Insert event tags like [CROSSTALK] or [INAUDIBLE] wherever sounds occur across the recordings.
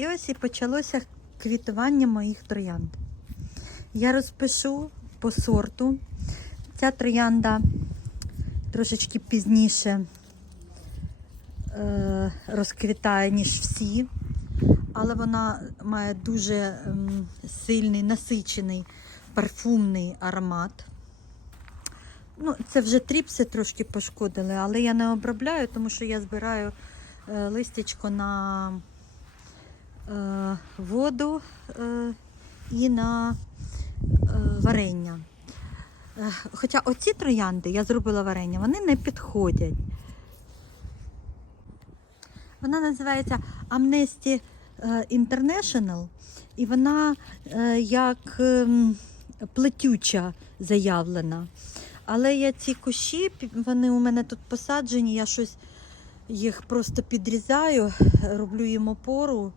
І ось і почалося квітування моїх троянд. Я розпишу по сорту. Ця троянда трошечки пізніше е, розквітає, ніж всі, але вона має дуже ем, сильний, насичений парфумний аромат. Ну, це вже тріпси трошки пошкодили, але я не обробляю, тому що я збираю е, листячко на воду е, і на е, варення. Е, Хоча оці троянди, я зробила варення, вони не підходять. Вона називається Amnesty International, і вона як ем, плетюча заявлена. Але я ці кущі, вони у мене тут посаджені, я щось їх просто підрізаю, роблю їм опору,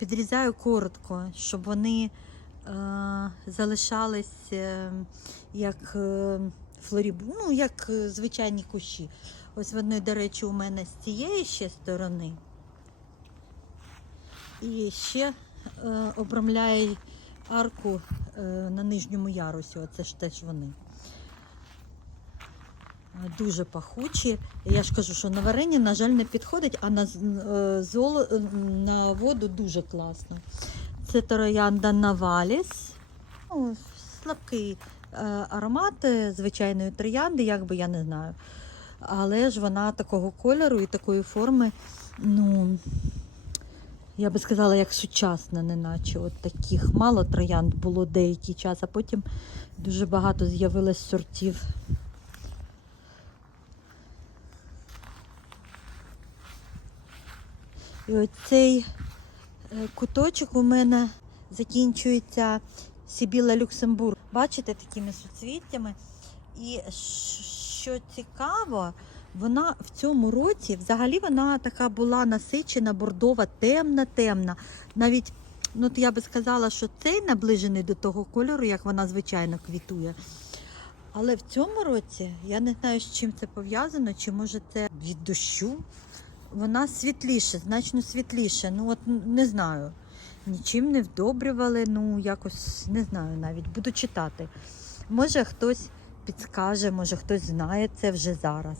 підрізаю коротко, щоб вони е, залишались е, як е, флорібу, ну, як е, звичайні кущі. Ось вони, до речі, у мене з цієї ще сторони. І ще е, обрамляє арку е, на нижньому ярусі. Оце ж теж вони. Е, Дуже пахучі. Я ж кажу, що на варення, на жаль, не підходить, а на, е, золо, е, на воду дуже класно. Це троянда Наваліс. Ну, слабкий аромат звичайної троянди, як би я не знаю. Але ж вона такого кольору і такої форми, ну, я би сказала, як сучасна, неначе от таких. Мало троянд було деякий час, а потім дуже багато з'явилось сортів. І оцей е, куточок у мене закінчується Сібіла Люксембург. Бачите, такими суцвіттями. І що цікаво, вона в цьому році взагалі вона така була насичена, бордова, темна, темна. Навіть, ну я би сказала, що цей наближений до того кольору, як вона звичайно квітує. Але в цьому році я не знаю, з чим це пов'язано, чи може це від дощу. Вона світліше, значно світліше. Ну от не знаю. Нічим не вдобрювали, ну якось не знаю навіть. Буду читати. Може хтось підскаже, може хтось знає це вже зараз.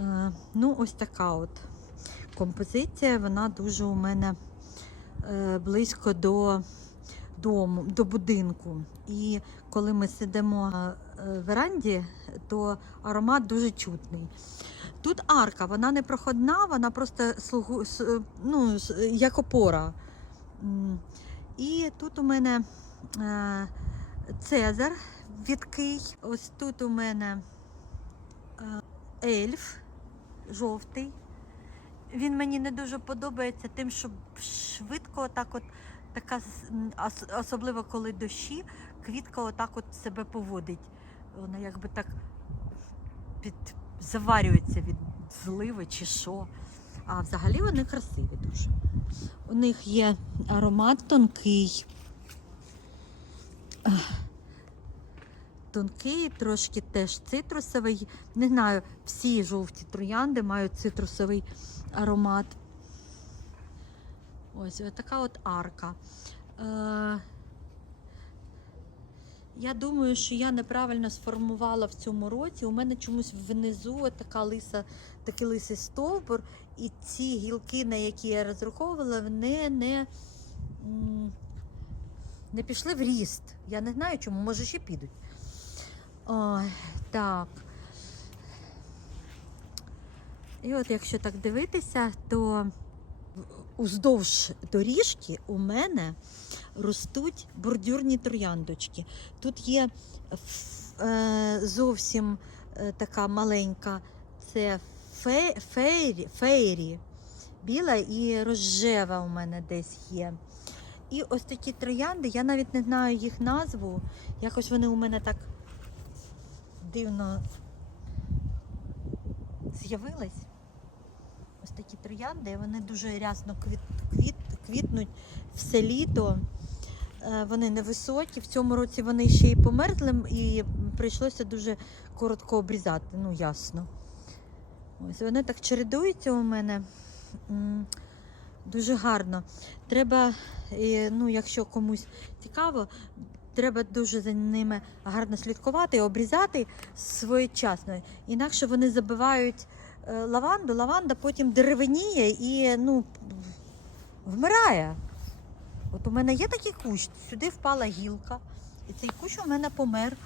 Е, ну, ось така от композиція, вона дуже у мене е, близько до дому, до будинку. І коли ми сидимо е, веранді, то аромат дуже чутний. Тут арка, вона не проходна, вона просто ну, як опора. І тут у мене е, Цезар відкий. Ось тут у мене е, ельф жовтий. Він мені не дуже подобається тим, що швидко так от така, особливо коли дощі, квітка отак от себе поводить. Вона якби так під, заварюється від зливи чи що. А взагалі вони красиві дуже. У них є аромат тонкий. Тонкий, трошки теж цитрусовий. Не знаю, всі жовті троянди мають цитрусовий аромат. Ось така от арка. Я думаю, що я неправильно сформувала в цьому році. У мене чомусь внизу така лиса, такий лисий стовбур, і ці гілки, на які я розраховувала, вони не, не пішли в ріст. Я не знаю чому, може ще підуть. Ой, так. І от якщо так дивитися, то уздовж доріжки у мене ростуть бордюрні трояндочки. Тут є е, зовсім е, така маленька, це фе, фейрі, фейрі, біла і рожева у мене десь є. І ось такі троянди, я навіть не знаю їх назву. Якось вони у мене так дивно з'явились. Ось такі троянди, вони дуже рясно квіт, квіт, квітнуть все літо. Е, Вони невисокі. В цьому році вони ще й померзли, і прийшлося дуже коротко обрізати, ну ясно. Ось вони так чередуються у мене. Дуже гарно. Треба, ну, якщо комусь цікаво, треба дуже за ними гарно слідкувати обрізати своєчасно. Інакше вони забивають е, лаванду, лаванда потім деревеніє і ну, вмирає. От у мене є такий кущ, сюди впала гілка, і цей кущ у мене помер.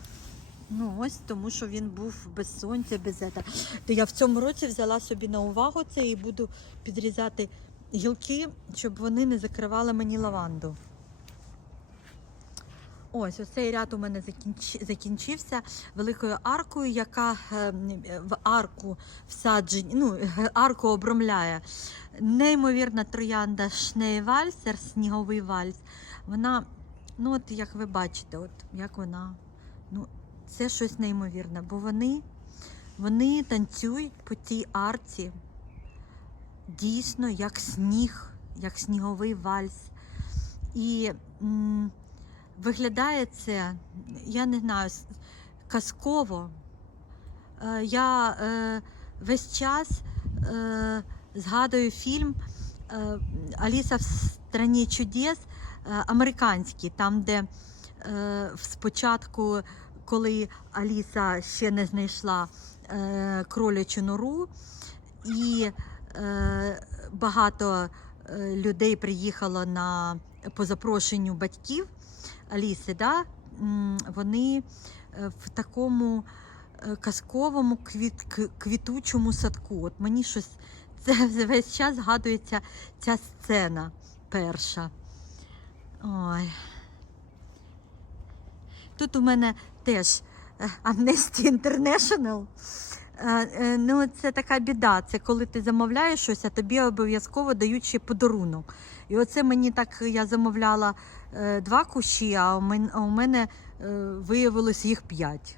Ну, ось тому, що він був без сонця, без ета. То я в цьому році взяла собі на увагу це і буду підрізати гілки, щоб вони не закривали мені лаванду. Ось оцей ряд у мене закінч... закінчився великою аркою, яка е, в арку всаджень, ну, арку обрамляє. Неймовірна троянда Шнейвальсер, сніговий вальс. Вона, ну от як ви бачите, от як вона. Ну, це щось неймовірне, бо вони, вони танцюють по цій арці дійсно як сніг, як сніговий вальс. І м, виглядає це, я не знаю, казково. Е, я е, весь час е, згадую фільм Аліса в страні чудес американський, там, де спочатку, коли Аліса ще не знайшла кролячу нору, і багато людей приїхало на, по запрошенню батьків Аліси, да? вони е, в такому е, казковому квіт, квітучому садку. От мені щось [LAUGHS] це весь час згадується ця сцена перша. Ой. Тут у мене теж е, Amnesty International. Ну, це така біда. Це коли ти замовляєш щось, а тобі обов'язково дають ще подарунок. І оце мені так я замовляла два кущі, а у мене, е, виявилось їх п'ять.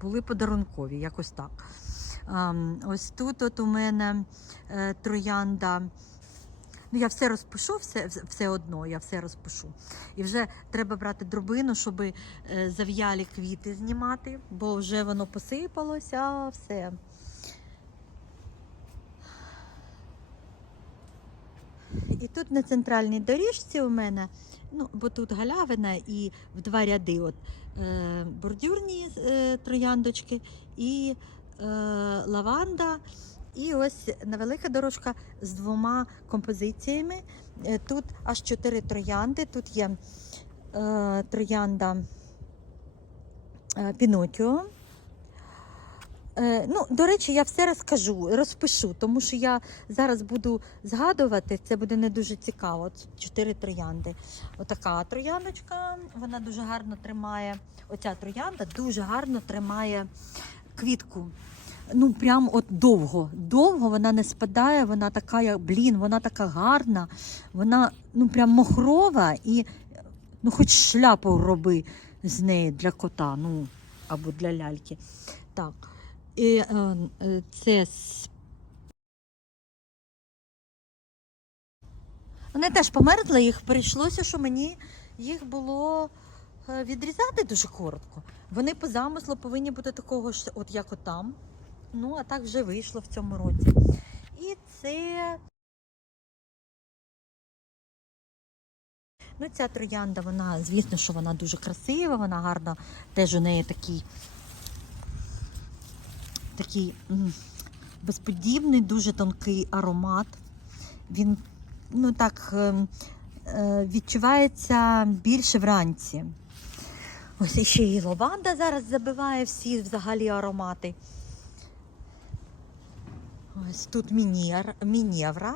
Були подарункові, якось так. Ем, ось тут от у мене е, троянда. Ну, я все розпишу, все, все одно, я все розпишу. І вже треба брати дробину, щоб е, зав'ялі квіти знімати, бо вже воно посипалося, все. І тут на центральній доріжці у мене, ну, бо тут галявина і в два ряди от, е, бордюрні е, трояндочки і е, лаванда. І ось невелика дорожка з двома композиціями. Е, Тут аж чотири троянди. Тут є е, троянда е, Пінокіо. Е, ну, до речі, я все розкажу, розпишу, тому що я зараз буду згадувати, це буде не дуже цікаво. От чотири троянди. Отака трояндочка, вона дуже гарно тримає. Оця троянда дуже гарно тримає квітку. Ну, прям от довго. Довго вона не спадає, вона така, як, блін, вона така гарна, вона ну прям мохрова і ну, хоч шляпу роби з неї для кота, ну, або для ляльки. Так. І, е, це Вони теж померзли, їх прийшлося, що мені їх було е, відрізати дуже коротко. Вони по замислу повинні бути такого ж, от як отам. Ну, а так вже вийшло в цьому році. І це. Ну, ця троянда, вона, звісно, що вона дуже красива, вона гарна. Теж у неї такий, такий безподібний, дуже тонкий аромат. Він ну, так ем, е, відчувається більше вранці. Ось іще і лаванда зараз забиває всі взагалі аромати. Ось тут мінєр, мінєвра.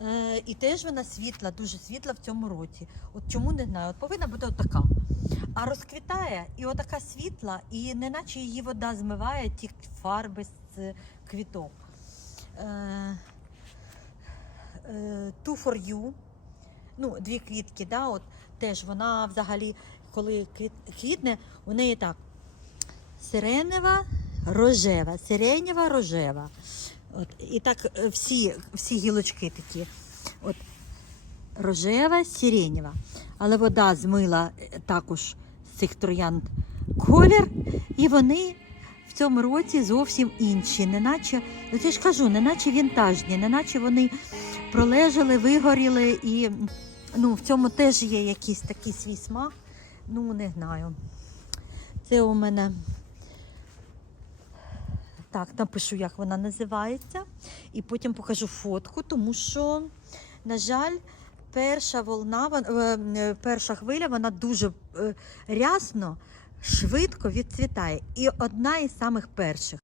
Е, і теж вона світла, дуже світла в цьому році. От чому не знаю, от повинна бути отака. А розквітає і отака світла, і неначе її вода змиває ті фарби з квіток. Е, е, Two for you. Ну, дві квітки, да, от теж вона взагалі, коли квіт, квітне, у неї так. Сиренева, рожева, сиренєва, рожева. От, і так е, всі, всі гілочки такі. От, рожева, сиренєва. Але вода змила також цих троянд колір, і вони в цьому році зовсім інші. Неначе, ну я ж кажу, неначе вінтажні, неначе вони пролежали, вигоріли і ну, в цьому теж є якийсь такий свій смак. Ну, не знаю. Це у мене. Так, напишу, як вона називається, і потім покажу фотку, тому що, на жаль, перша волна, е, е, перша хвиля, вона дуже е, рясно, швидко відцвітає. І одна із самих перших.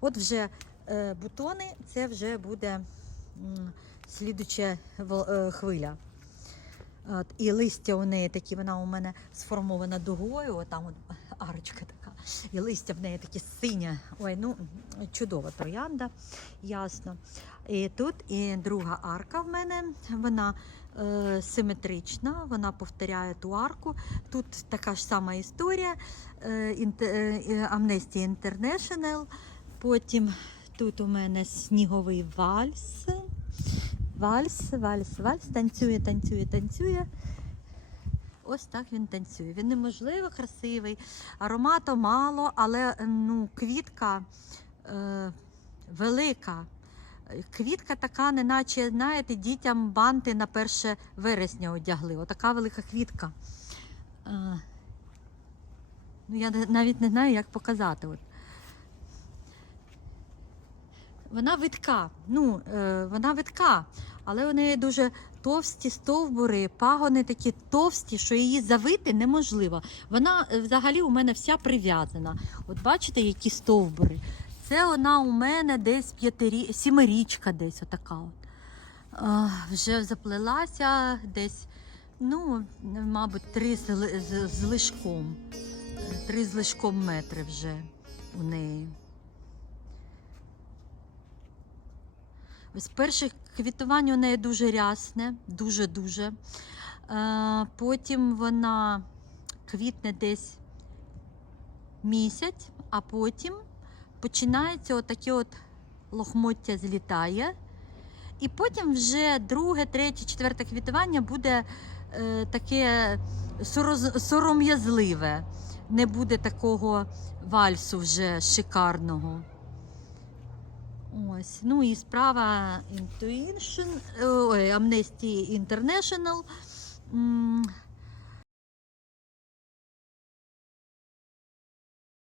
От вже бутони, це вже буде слідуча хвиля. От, і листя у неї такі, вона у мене сформована дугою, там от арочка така. І листя в неї такі синє. Ой, ну чудова троянда, ясно. І тут і друга арка в мене, вона е, симетрична, вона повторяє ту арку. Тут така ж сама історія. Е, е, Amnesty. Потім тут у мене сніговий вальс. Вальс, вальс, вальс. Танцює, танцює, танцює. Ось так він танцює. Він неможливо красивий, аромату мало, але ну, квітка е, велика. Квітка така, неначе, знаєте, дітям банти на 1 вересня одягли. Отака велика квітка. Е, ну, я навіть не знаю, як показати. От. Вона видка. Ну, е, вона видка, але у неї дуже товсті стовбури, пагони такі товсті, що її завити неможливо. Вона е, взагалі у мене вся прив'язана. От бачите, які стовбури? Це вона у мене десь п'ятирі... сімирічка десь отака. От. А, вже заплелася десь, ну, мабуть, три з, з, з лишком. Три з лишком метри вже у неї. Ось перше квітування у неї дуже рясне, дуже-дуже. Е, Потім вона квітне десь місяць, а потім починається отаке от лохмоття злітає. І потім вже друге, третє, четверте квітування буде е, таке сором'язливе. Не буде такого вальсу вже шикарного. Ось. Ну і справа Intuition, ой, Amnesty International.